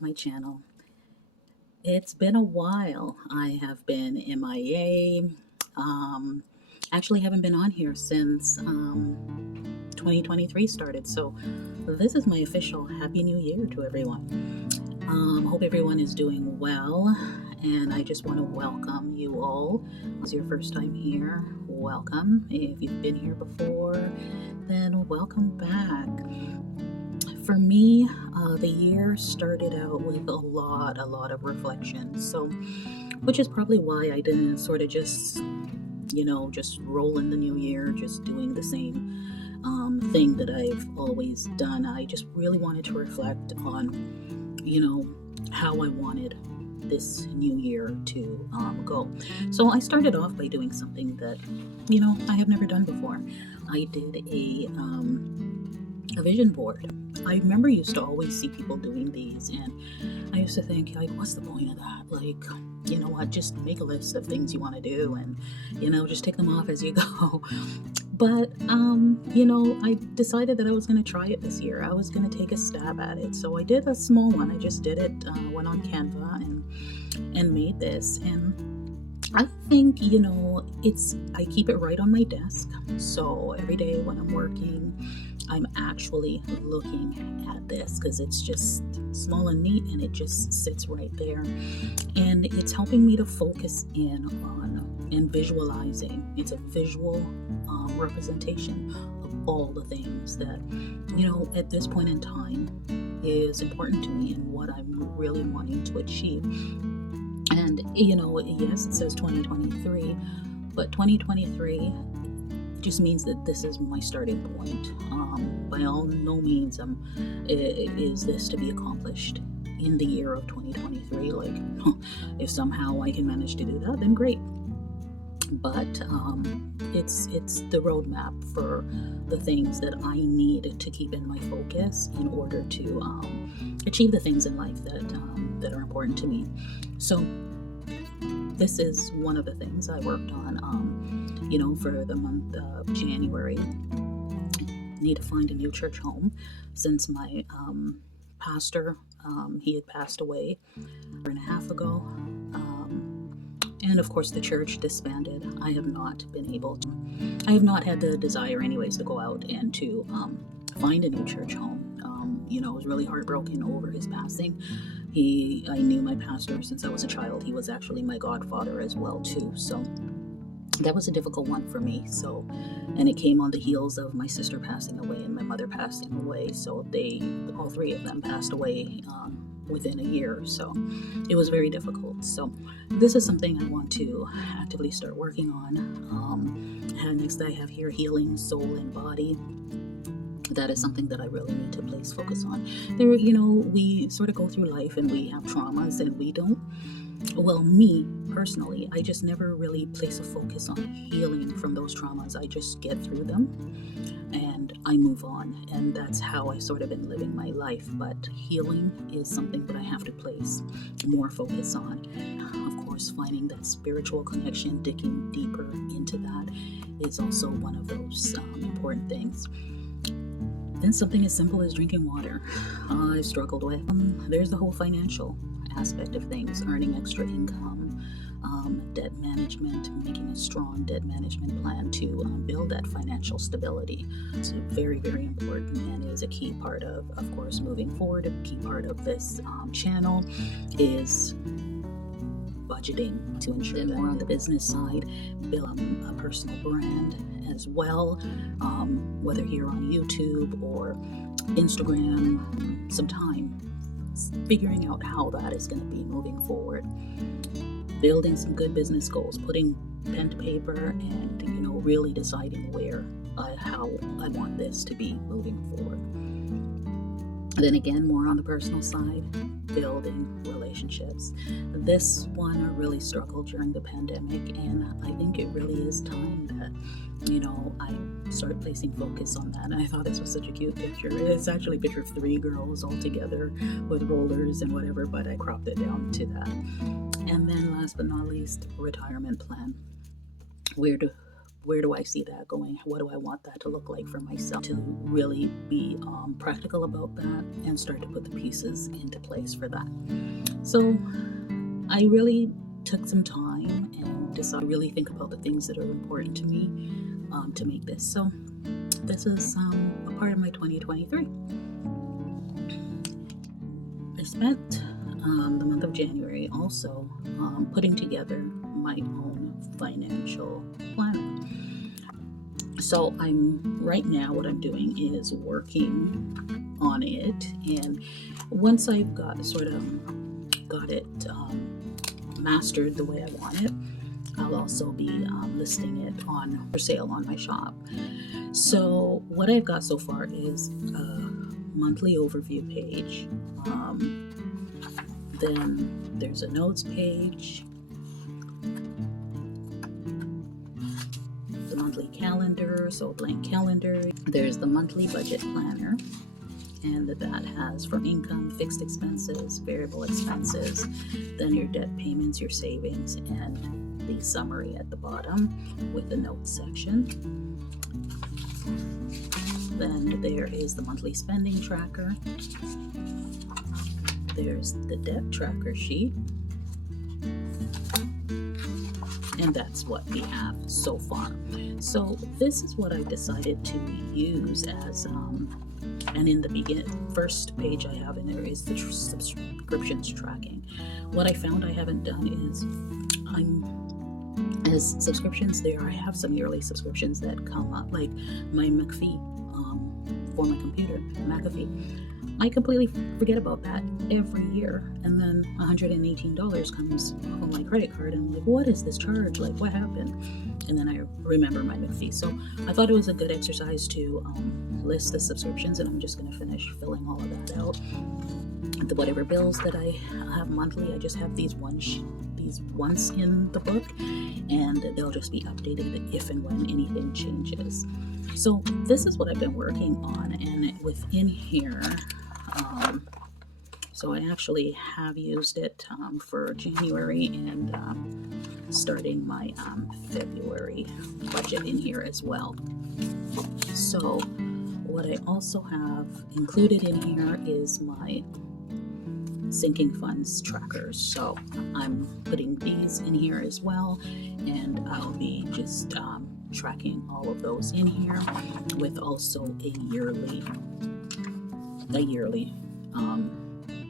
to my channel. It's been a while. I have been MIA. Um, Actually, haven't been on here since 2023 started. So, this is my official Happy New Year to everyone. Hope everyone is doing well. And I just want to welcome you all. If it's your first time here, welcome. If you've been here before, then welcome back. For me, the year started out with a lot of reflection. So, which is probably why I didn't sort of just roll in the new year, just doing the same thing that I've always done. I just really wanted to reflect on, how I wanted this new year to go. So I started off by doing something that, I have never done before. I did a vision board. I remember used to always see people doing these, and I used to think, like, what's the point of that? Like, you know what, just make a list of things you want to do and, just take them off as you go. But, I decided that I was going to try it this year. I was going to take a stab at it. So I did a small one. I just did it, went on Canva and made this. And I think, I keep it right on my desk. So every day when I'm working, I'm actually looking at this because it's just small and neat and it just sits right there. And it's helping me to focus in on and visualizing. It's a visual representation of all the things that, at this point in time is important to me and what I'm really wanting to achieve. And, yes, it says 2023, but 2023 just means that this is my starting point. By all no means is this to be accomplished in the year of 2023. Like, if somehow I can manage to do that, then great. But it's the roadmap for the things that I need to keep in my focus in order to achieve the things in life that are important to me. So this is one of the things I worked on, for the month of January. Need to find a new church home since my pastor, he had passed away a year and a half ago. And of course the church disbanded. I have not had the desire anyways to go out and to find a new church home. I was really heartbroken over his passing. I knew my pastor since I was a child. He was actually my godfather as well too. So that was a difficult one for me. So, and it came on the heels of my sister passing away and my mother passing away. So all three of them passed away within a year. So it was very difficult. So this is something I want to actively start working on. Next I have here healing soul and body. That is something that I really need to place focus on. We sort of go through life and we have traumas and we don't. Well, me personally, I just never really place a focus on healing from those traumas. I just get through them and I move on. And that's how I sort of been living my life. But healing is something that I have to place more focus on. Of course, finding that spiritual connection, digging deeper into that is also one of those important things. Then something as simple as drinking water, I struggled with. There's the whole financial aspect of things, earning extra income, debt management, making a strong debt management plan to build that financial stability. It's very, very important and is a key part of course, moving forward. A key part of this channel is budgeting to ensure that more on the business side, build a personal brand as well, whether here on YouTube or Instagram, some time figuring out how that is going to be moving forward, building some good business goals, putting pen to paper and really deciding how I want this to be moving forward. Then again, more on the personal side, building relationships. This one I really struggled during the pandemic, and I think it really is time that I start placing focus on that. And I thought this was such a cute picture. It's actually a picture of 3 girls all together with rollers and whatever, but I cropped it down to that. And then last but not least, retirement plan. Where to where do I see that going? What do I want that to look like for myself? To really be practical about that and start to put the pieces into place for that. So I really took some time and decided to really think about the things that are important to me to make this. So this is a part of my 2023. I spent the month of January also putting together my own financial planner. So right now what I'm doing is working on it, and once I've got it mastered the way I want it, I'll also be listing it for sale on my shop. So what I've got so far is a monthly overview page. Then there's a notes page, the monthly calendar, so a blank calendar. There's the monthly budget planner, and that has for income, fixed expenses, variable expenses, then your debt payments, your savings, and the summary at the bottom with the notes section. Then there is the monthly spending tracker. There's the debt tracker sheet. And that's what we have so far. So this is what I decided to use as, and in the first page I have in there is the subscriptions tracking. What I found I haven't done is as subscriptions there, I have some yearly subscriptions that come up, like my McAfee for my computer, McAfee. I completely forget about that every year, and then $118 comes on my credit card, and I'm like, what is this charge? Like, what happened? And then I remember my McAfee. So I thought it was a good exercise to list the subscriptions, and I'm just going to finish filling all of that out. Whatever bills that I have monthly, I just have these once in the book, and they'll just be updated if and when anything changes. So this is what I've been working on, and within here, so I actually have used it for January and starting my February budget in here as well. So what I also have included in here is my sinking funds trackers. So I'm putting these in here as well, and I'll be just tracking all of those in here with also a yearly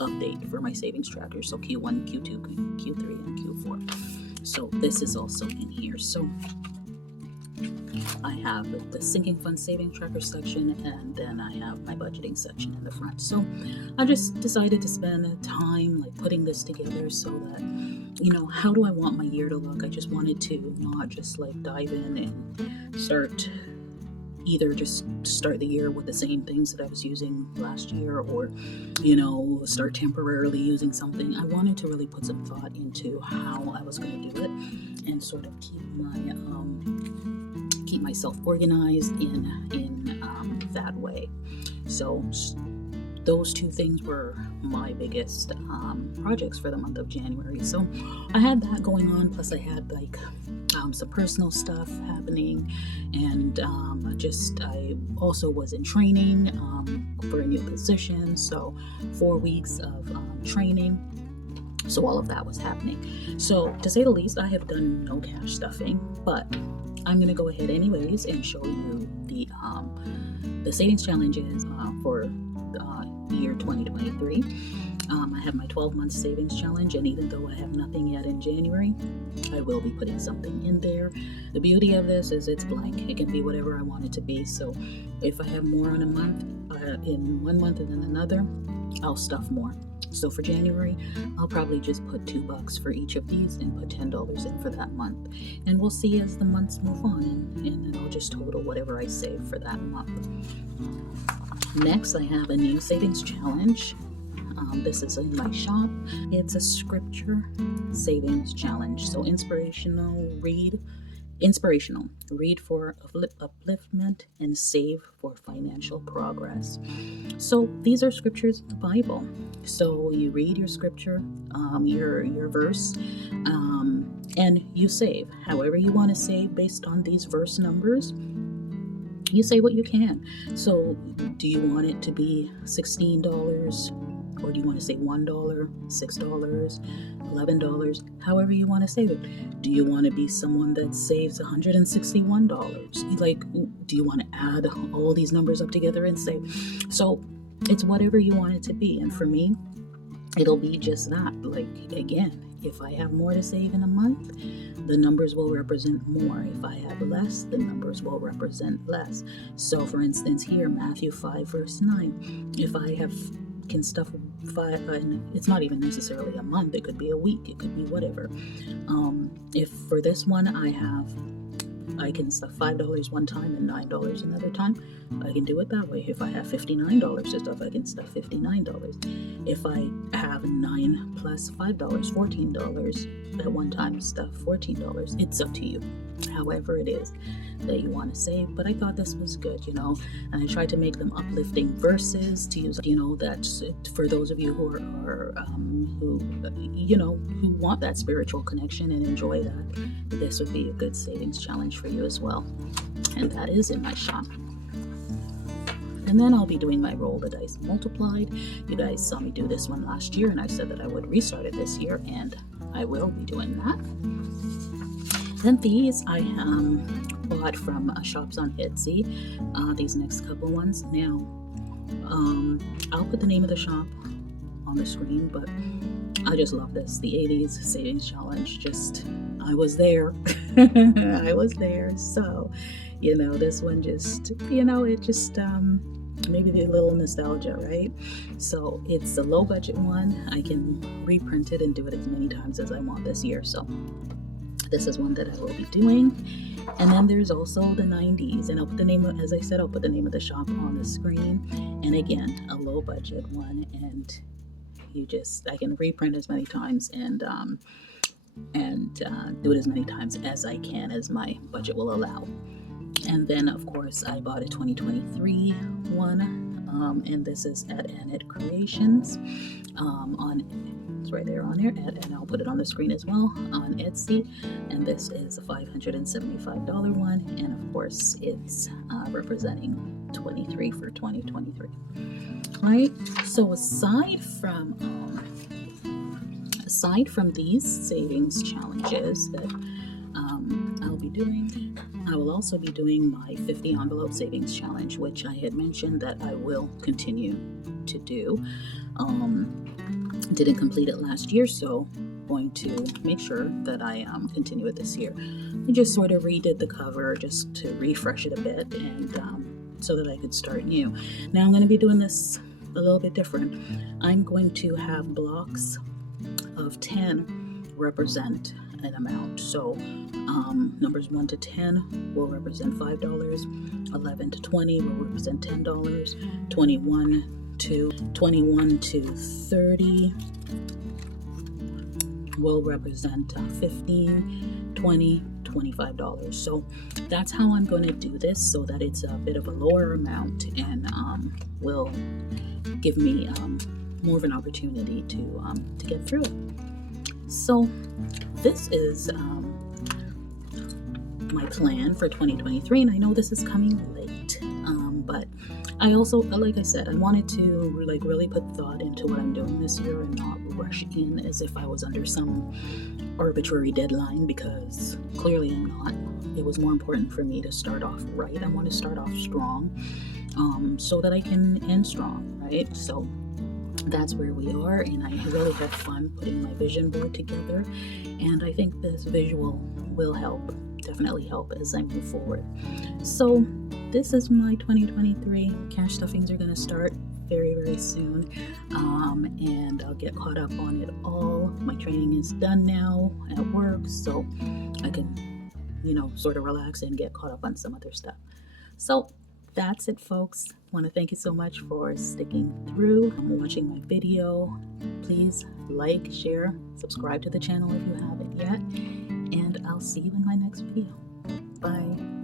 update for my savings tracker. So Q1, Q2, Q3, and Q4. So this is also in here. So I have the sinking fund saving tracker section, and then I have my budgeting section in the front. So I just decided to spend time like putting this together so that, how do I want my year to look? I just wanted to not just like dive in and start the year with the same things that I was using last year, or start temporarily using something. I wanted to really put some thought into how I was going to do it and sort of keep myself organized in that way. So those two things were my biggest projects for the month of January. So I had that going on, plus I had like some personal stuff happening, and I also was in training for a new position, so 4 weeks of training. So all of that was happening. So to say the least, I have done no cash stuffing, but I'm going to go ahead anyways and show you the savings challenges for year 2023. I have my 12-month savings challenge, and even though I have nothing yet in January, I will be putting something in there. The beauty of this is it's blank. It can be whatever I want it to be. So if I have more in a month, in 1 month and then another, I'll stuff more. So for January, I'll probably just put $2 for each of these and put $10 in for that month. And we'll see as the months move on, and then I'll just total whatever I save for that month. Next, I have a new savings challenge. This is in my shop. It's a scripture savings challenge. So inspirational, read for upliftment, and save for financial progress. So these are scriptures in the Bible. So you read your scripture, your verse, and you save however you want to save based on these verse numbers. You say what you can. So do you want it to be $16, or do you want to say $1, $6, $11, however you want to save it? Do you want to be someone that saves $161? Like, do you want to add all these numbers up together and save? So it's whatever you want it to be. And for me, it'll be just that. Like, again, if I have more to save in a month, the numbers will represent more. If I have less, the numbers will represent less. So for instance here, Matthew 5 verse 9, if I can stuff 5, and it's not even necessarily a month, it could be a week, it could be whatever. If for this one I can stuff $5 one time and $9 another time, I can do it that way. If I have $59 to stuff, I can stuff $59. If I have 9 plus $5, $14 at one time, stuff $14. It's up to you, however it is that you want to save. But I thought this was good, and I tried to make them uplifting verses to use, that's for those of you who are who want that spiritual connection and enjoy that. This would be a good savings challenge for you as well, and that is in my shop. And then I'll be doing my Roll the Dice Multiplied. You guys saw me do this one last year, and I said that I would restart it this year, and I will be doing that. Then these I bought from shops on Etsy, these next couple ones. Now, I'll put the name of the shop on the screen, but I just love this. The 80s Savings Challenge, I was there. I was there. So, this one just, it just, maybe a little nostalgia, right? So it's a low budget one. I can reprint it and do it as many times as I want this year. So this is one that I will be doing. And then there's also the 90s, and I'll put the name of, as I said, I'll put the name of the shop on the screen. And again, a low budget one, and I can reprint as many times and do it as many times as I can, as my budget will allow. And then, of course, I bought a 2023 one, and this is at Annette Creations. It's right there on here, and I'll put it on the screen as well on Etsy. And this is a $575 one, and of course, it's representing 23 for 2023. Right. So aside from these savings challenges that I'll be doing, I will also be doing my 50 envelope savings challenge, which I had mentioned that I will continue to do. Didn't complete it last year, so going to make sure that I continue it this year. I just sort of redid the cover just to refresh it a bit, and so that I could start new. Now I'm going to be doing this a little bit different. I'm going to have blocks of 10 represent an amount. So numbers 1 to 10 will represent $5, 11 to 20 will represent $10, 21 to 30 will represent $15, 20, $25. So that's how I'm going to do this, so that it's a bit of a lower amount and will give me more of an opportunity to get through it. So this is my plan for 2023, and I know this is coming late, but I also, like I said, I wanted to really put thought into what I'm doing this year and not rush in as if I was under some arbitrary deadline, because clearly I'm not. It was more important for me to start off right. I want to start off strong, so that I can end strong, right? So that's where we are, and I really have fun putting my vision board together, and I think this visual will definitely help as I move forward. So this is my 2023. Cash stuffings are going to start very, very soon, and I'll get caught up on it all. My training is done now at work, so I can, sort of relax and get caught up on some other stuff. So that's it, folks. I want to thank you so much for sticking through and watching my video. Please like, share, subscribe to the channel if you haven't yet, and I'll see you in my next video. Bye.